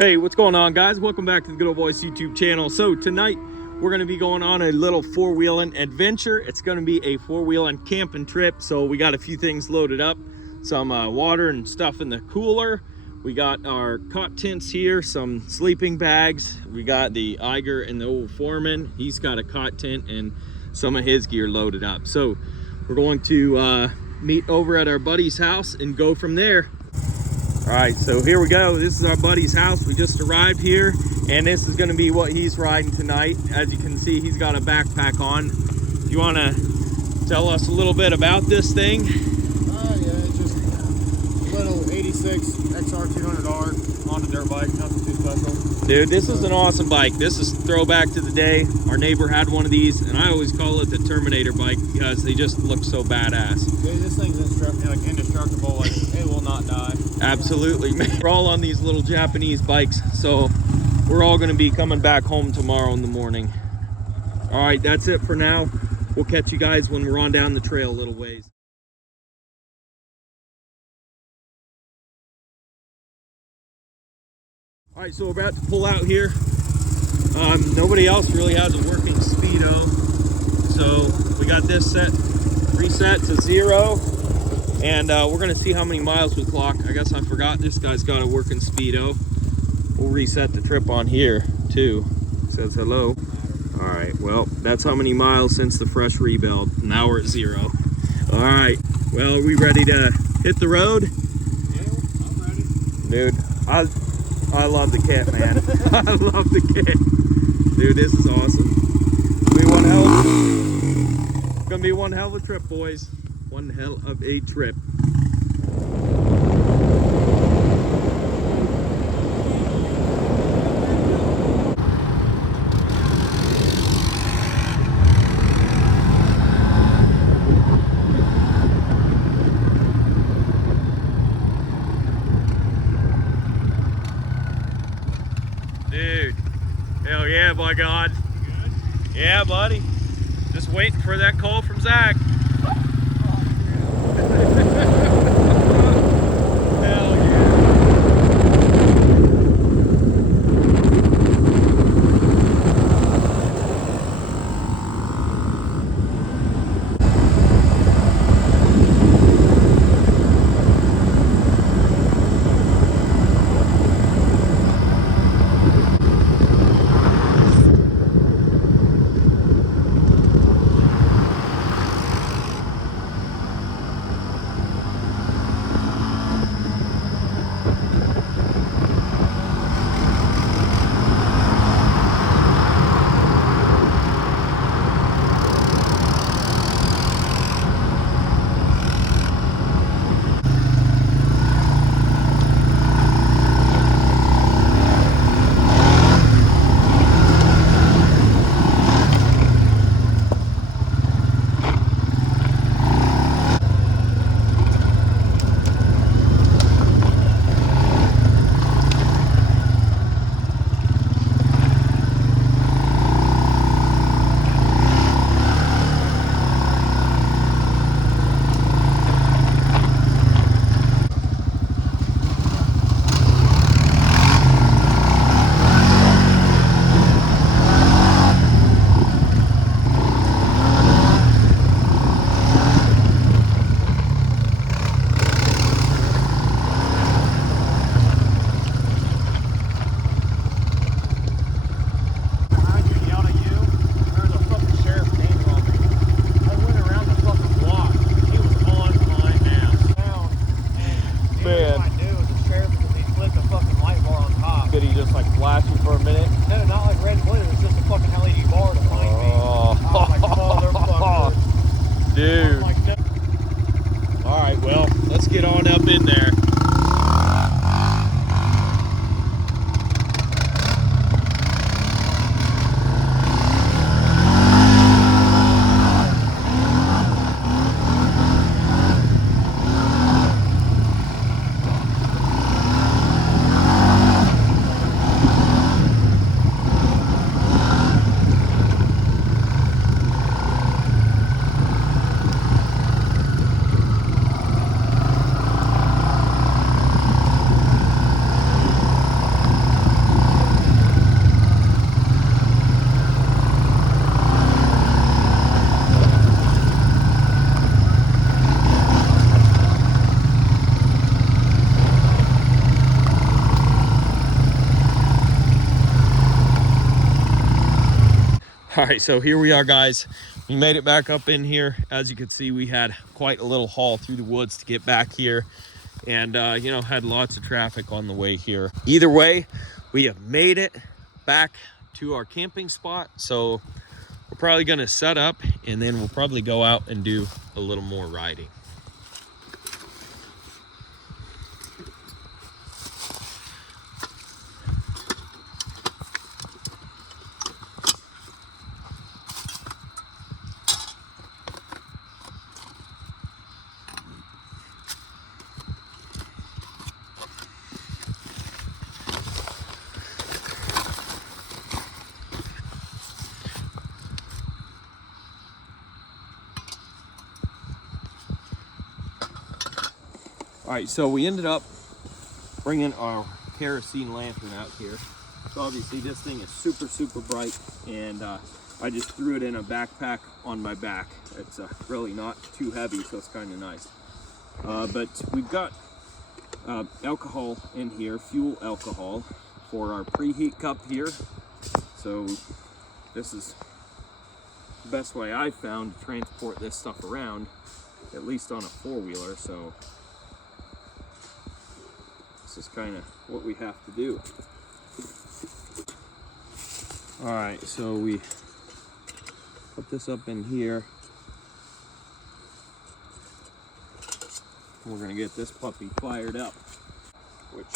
Hey, what's going on, guys? Welcome back to the Goodol'boys YouTube channel. So tonight we're going to be going on a little four-wheeling adventure. It's going to be a four-wheeling camping trip. So we got a few things loaded up, some water and stuff in the cooler. We got our cot tents here, some sleeping bags. We got the Iger and the old foreman. He's got a cot tent and some of his gear loaded up. So we're going to meet over at our buddy's house and go from there. All right, so here we go. This is our buddy's house. We just arrived here, and this is going to be what he's riding tonight. As you can see, he's got a backpack on. You want to tell us a little bit about this thing? Yeah, it's just a little 86 XR 200R on a dirt bike, nothing too special. Dude, this is an awesome bike. This is throwback to the day. Our neighbor had one of these, and I always call it the Terminator bike because they just look so badass. Dude, this thing's indestructible. Like, it will not die. Absolutely, man. We're all on these little Japanese bikes, so we're all going to be coming back home tomorrow in the morning. All right, that's it for now. We'll catch you guys when we're on down the trail a little ways. All right, so we're about to pull out here. Nobody else really has a working speedo, so we got this set reset to 0. And we're gonna see how many miles we clock. I guess I forgot this guy's got a working speedo. We'll reset the trip on here too. It says hello. All right, well, that's how many miles since the fresh rebuild. Now we're at 0. All right, well, are we ready to hit the road? Yeah, I'm ready. Dude, I love the kit, man. I love the kit. Dude, this is awesome. Gonna be one hell of a trip, boys. One hell of a trip. Dude, hell yeah, by God. Yeah, buddy. Just waiting for that call from Zach. Hell yeah. Dude. All right, well, let's get on up in there. All right, so here we are, guys. We made it back up in here. As you can see, we had quite a little haul through the woods to get back here, and you know, had lots of traffic on the way here. Either way, we have made it back to our camping spot, so we're probably gonna set up and then we'll probably go out and do a little more riding. All right, so we ended up bringing our kerosene lantern out here. So obviously this thing is super, super bright, and I just threw it in a backpack on my back. It's really not too heavy, so it's kind of nice. But we've got alcohol in here, fuel alcohol, for our preheat cup here. So this is the best way I've found to transport this stuff around, at least on a four-wheeler. So this is kind of what we have to do. All right, so we put this up in here. We're gonna get this puppy fired up, which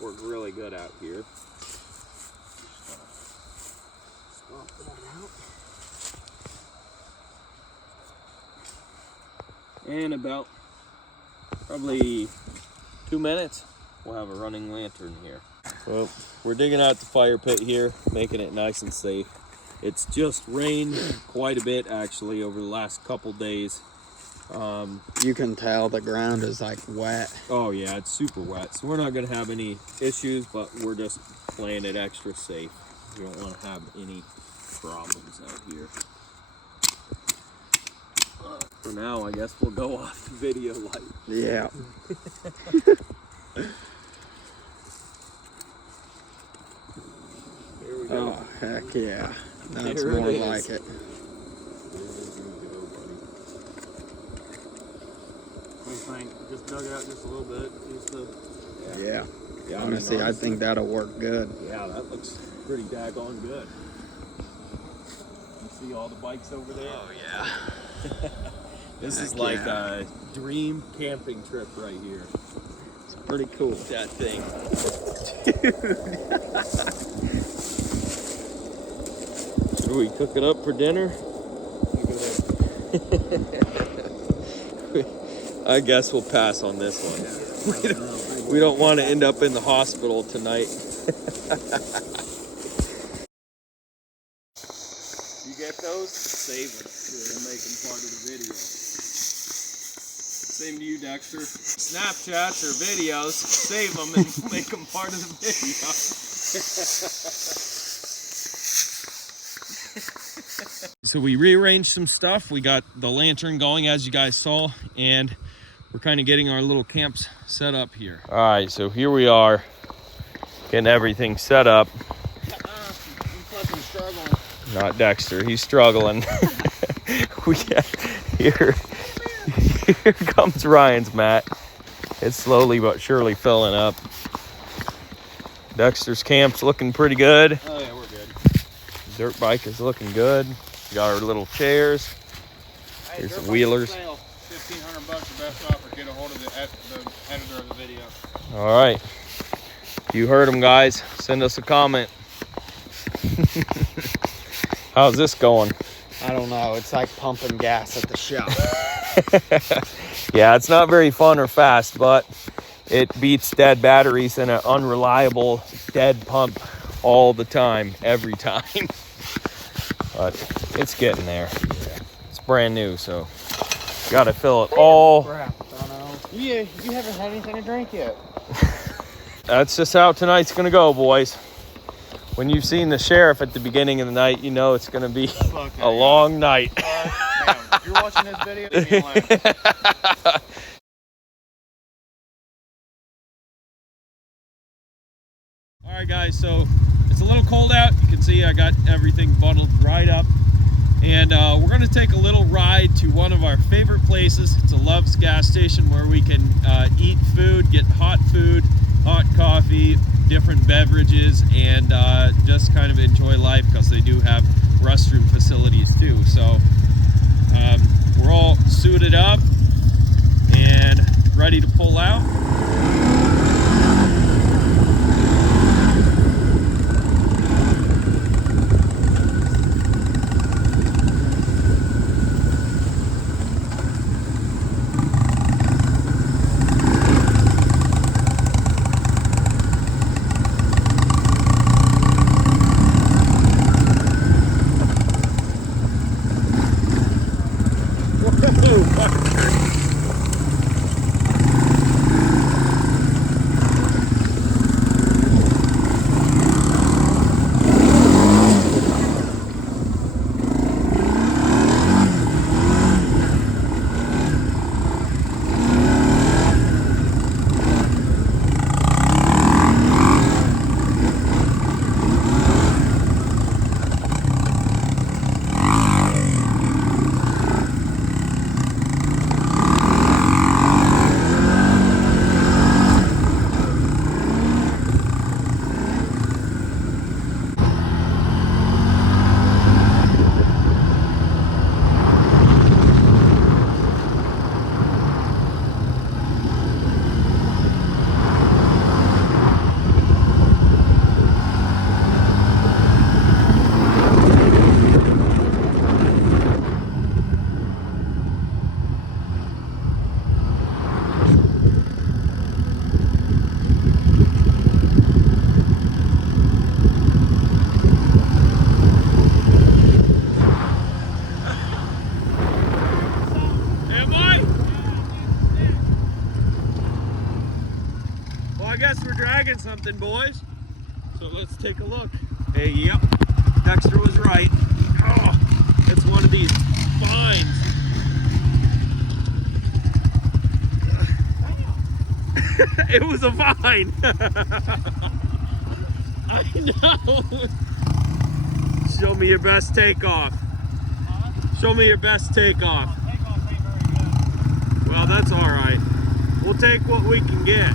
we're really good out here. Swap that out. And about probably 2 minutes, we'll have a running lantern here. Well, we're digging out the fire pit here, making it nice and safe. It's just rained quite a bit actually over the last couple days. You can tell the ground is like wet. Oh yeah, it's super wet. So we're not gonna have any issues, but we're just playing it extra safe. We don't want to have any problems out here. For now, I guess we'll go off the video light. Yeah. Here we go. Oh, heck yeah. That's Here more it is. like it. I think just dug it out just a little bit. Just to, Yeah. Yeah, Honestly, I think that'll work good. yeah, that looks pretty daggone good. You see all the bikes over there? Oh, yeah. This is Heck like yeah. a dream camping trip right here. It's pretty cool. That thing. Do we cook it up for dinner? I guess we'll pass on this one. We don't want to end up in the hospital tonight. You get those? Save them. We'll make them part of the video. Same to you, Dexter. Snapchats or videos, save them and make them part of the video. So we rearranged some stuff. We got the lantern going, as you guys saw, and we're kind of getting our little camps set up here. All right, so here we are, getting everything set up. I'm fucking struggling. Not Dexter, he's struggling. Here comes Ryan's mat. It's slowly but surely filling up. Dexter's camp's looking pretty good. Oh yeah, we're good. Dirt bike is looking good. We got our little chairs. Hey, Here's dirt the bike's wheelers. for sale. $1,500 the best offer. Get a hold of the editor of the video. All right. You heard him, guys. Send us a comment. How's this going? I don't know. It's like pumping gas at the shop. Yeah, it's not very fun or fast, but it beats dead batteries and an unreliable dead pump all the time, every time. But it's getting there. It's brand new, so got to fill it all. Crap, I know. You haven't had anything to drink yet. That's just how tonight's going to go, boys. When you've seen the sheriff at the beginning of the night, you know it's going to be a long night. Damn, if you're watching this video, leave me alone. All right, guys, so it's a little cold out. You can see I got everything bundled right up. And we're gonna take a little ride to one of our favorite places. It's a Love's gas station where we can eat food, get hot food, hot coffee, different beverages, and just kind of enjoy life, because they do have restroom facilities too. So we're all suited up and ready to pull out. Something, boys. So let's take a look. Hey, yep, Dexter was right. Oh, it's one of these vines. It was a vine. I know. Show me your best takeoff. Show me your best takeoff. Takeoff ain't very good. Well, that's all right. We'll take what we can get.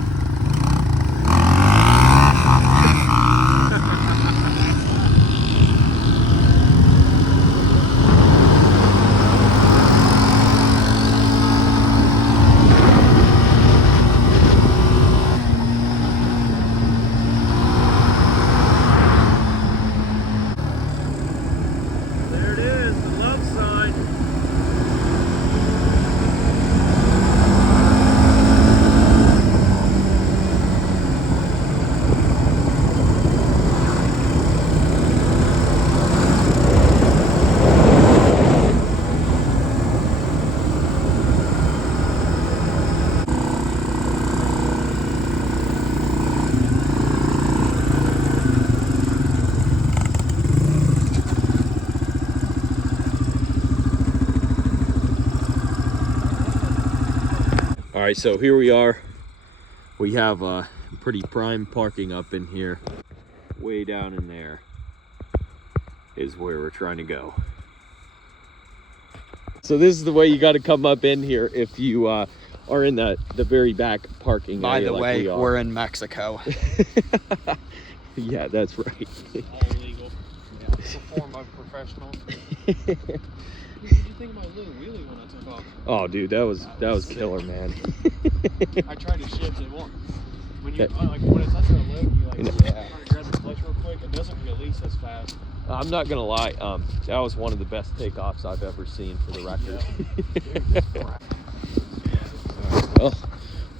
All right, so here we are. We have pretty prime parking up in here. Way down in there is where we're trying to go. So this is the way you got to come up in here if you are in the very back parking By area. the like way, we are. we're in Mexico. Yeah, that's right. All legal. Yeah. Performed by professionals. What did you think of my little wheelie when I took off? Oh, dude, that was killer, man. I tried to shift it once. When you like when it's under a leg, you like try to grab the clutch real quick. It doesn't release as fast. I'm not gonna lie, that was one of the best takeoffs I've ever seen, for the record. Well,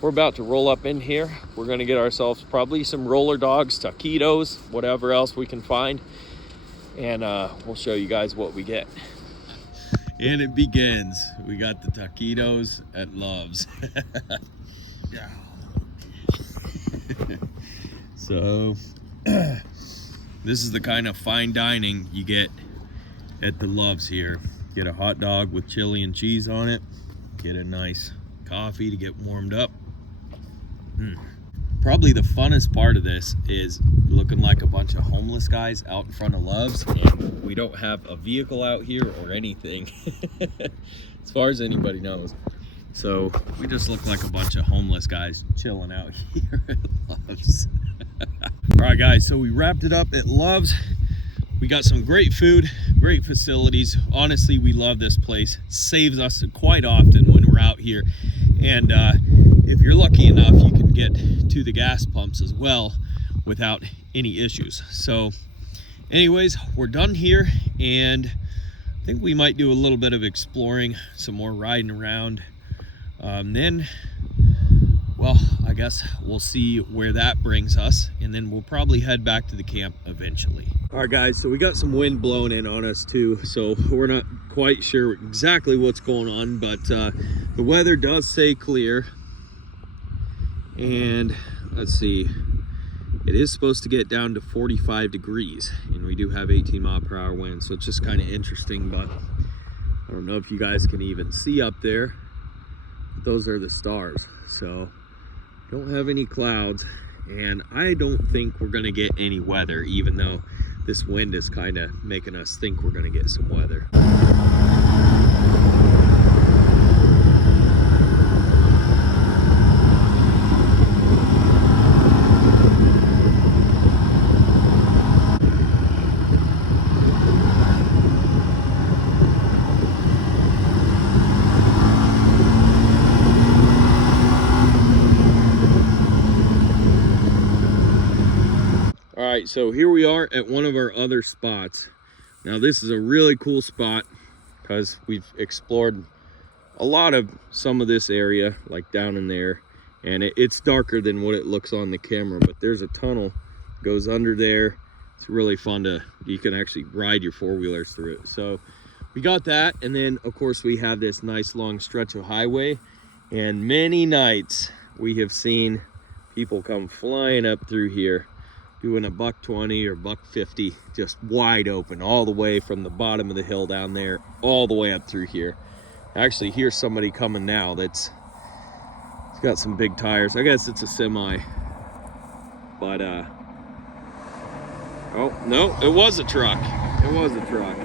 we're about to roll up in here. We're gonna get ourselves probably some roller dogs, taquitos, whatever else we can find, and we'll show you guys what we get. And it begins. We got the taquitos at Love's. So this is the kind of fine dining you get at the Love's here. Get a hot dog with chili and cheese on it. Get a nice coffee to get warmed up. probably the funnest part of this is looking like a bunch of homeless guys out in front of Love's, and we don't have a vehicle out here or anything as far as anybody knows. So we just look like a bunch of homeless guys chilling out here at Love's. All right, guys, so we wrapped it up at Love's. We got some great food, great facilities. Honestly, we love this place. Saves us quite often when we're out here. And if you're lucky enough, you can get to the gas pumps as well without any issues. So anyways, we're done here, and I think we might do a little bit of exploring, some more riding around. Then, well, I guess we'll see where that brings us, and then we'll probably head back to the camp eventually. All right, guys, so we got some wind blowing in on us too, so we're not quite sure exactly what's going on, but the weather does stay clear. And let's see, it is supposed to get down to 45 degrees, and we do have 18-mile-per-hour winds, so it's just kind of interesting. But I don't know if you guys can even see up there. Those are the stars, so don't have any clouds, and I don't think we're gonna get any weather, even though this wind is kind of making us think we're gonna get some weather. All right, so here we are at one of our other spots. Now this is a really cool spot because we've explored a lot of some of this area, like down in there, and it's darker than what it looks on the camera, but there's a tunnel goes under there. It's really fun to, you can actually ride your four-wheelers through it. So we got that, and then of course we have this nice long stretch of highway, and many nights we have seen people come flying up through here doing a $120 or $150, just wide open all the way from the bottom of the hill down there all the way up through here. I actually hear somebody coming now it's got some big tires. I guess it's a semi, but oh no, it was a truck. It was a truck.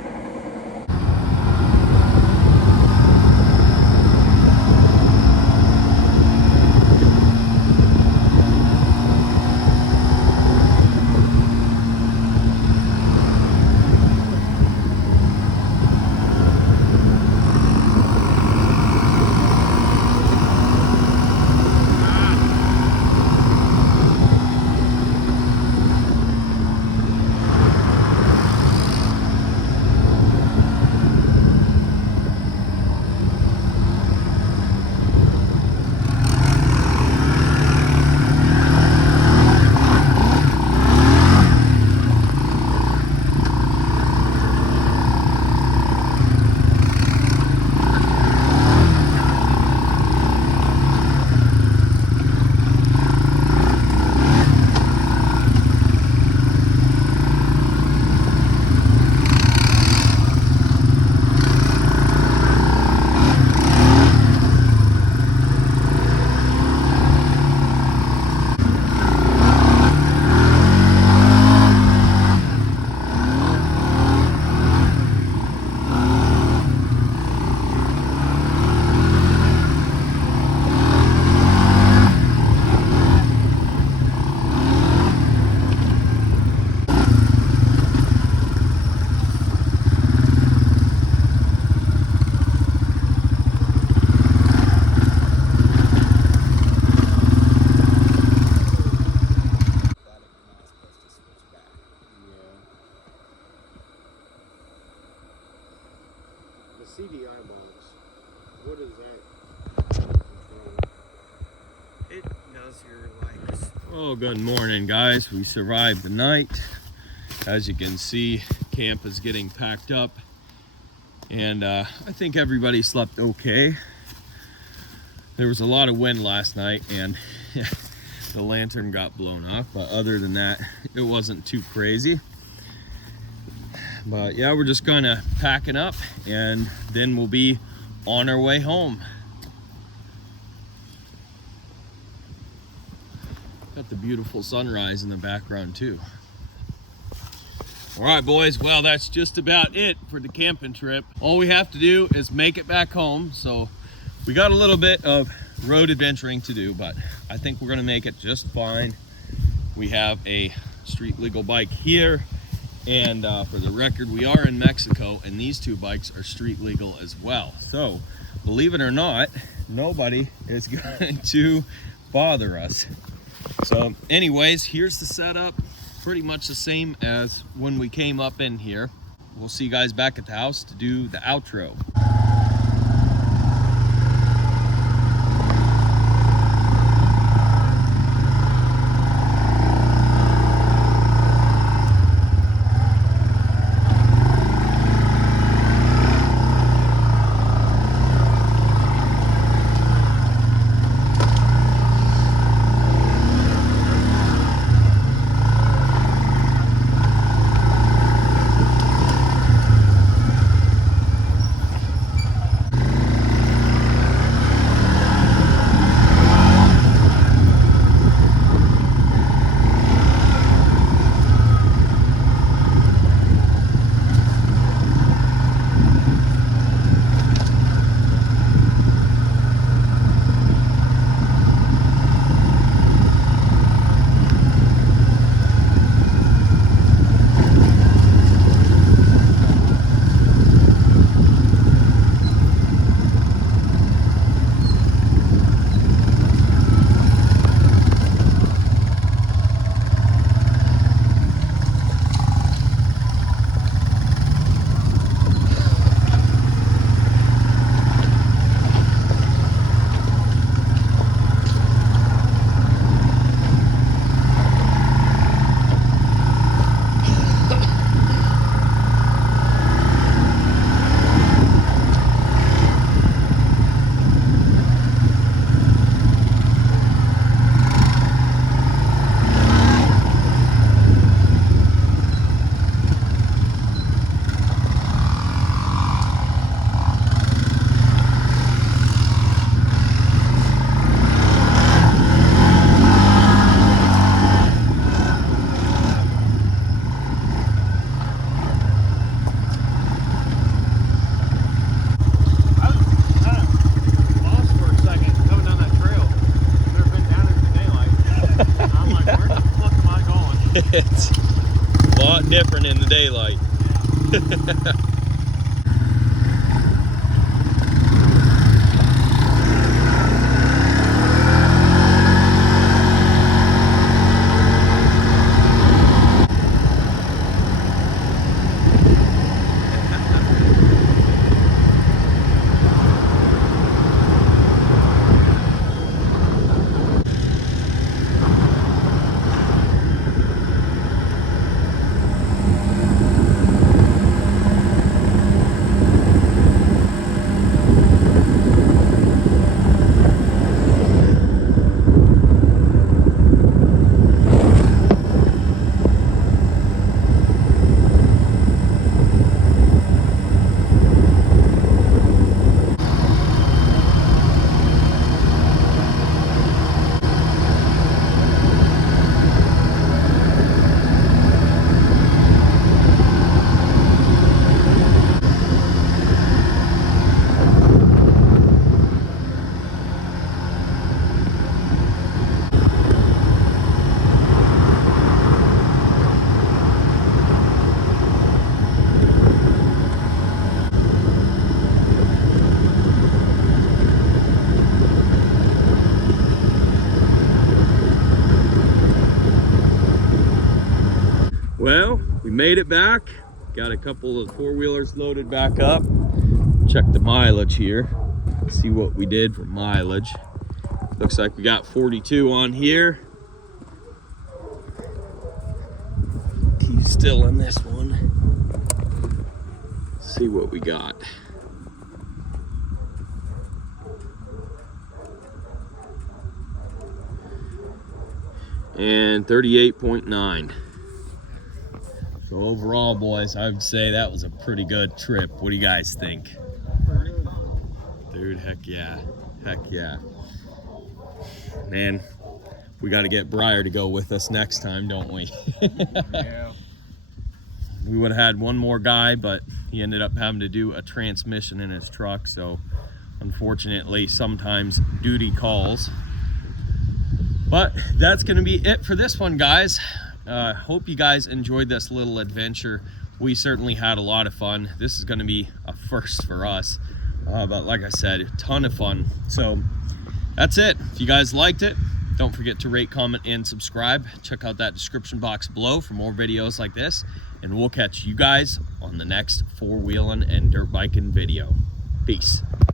CDI box. What is that? It does your lights. Oh, good morning, guys. We survived the night. As you can see, camp is getting packed up, and I think everybody slept okay. There was a lot of wind last night, and the lantern got blown off, but other than that, it wasn't too crazy. But yeah, we're just kind of packing up, and then we'll be on our way home. Got the beautiful sunrise in the background too. All right, boys, well, that's just about it for the camping trip. All we have to do is make it back home. So we got a little bit of road adventuring to do, but I think we're gonna make it just fine. We have a street legal bike here, and for the record, we are in Mexico, and these two bikes are street legal as well. So believe it or not, nobody is going to bother us. So anyways, here's the setup. Pretty much the same as when we came up in here. We'll see you guys back at the house to do the outro. It's a lot different in the daylight. Well, we made it back. Got a couple of four-wheelers loaded back up. Check the mileage here. See what we did for mileage. Looks like we got 42 on here. Key's still in this one. See what we got. And 38.9. So overall, boys, I would say that was a pretty good trip. What do you guys think? Dude, heck yeah. Heck yeah. Man, we got to get Briar to go with us next time, don't we? Yeah. We would have had one more guy, but he ended up having to do a transmission in his truck. So unfortunately, sometimes duty calls. But that's going to be it for this one, guys. Hope you guys enjoyed this little adventure. We certainly had a lot of fun. This is going to be a first for us. But like I said, a ton of fun. So that's it. If you guys liked it, don't forget to rate, comment, and subscribe. Check out that description box below for more videos like this. And we'll catch you guys on the next four-wheeling and dirt biking video. Peace.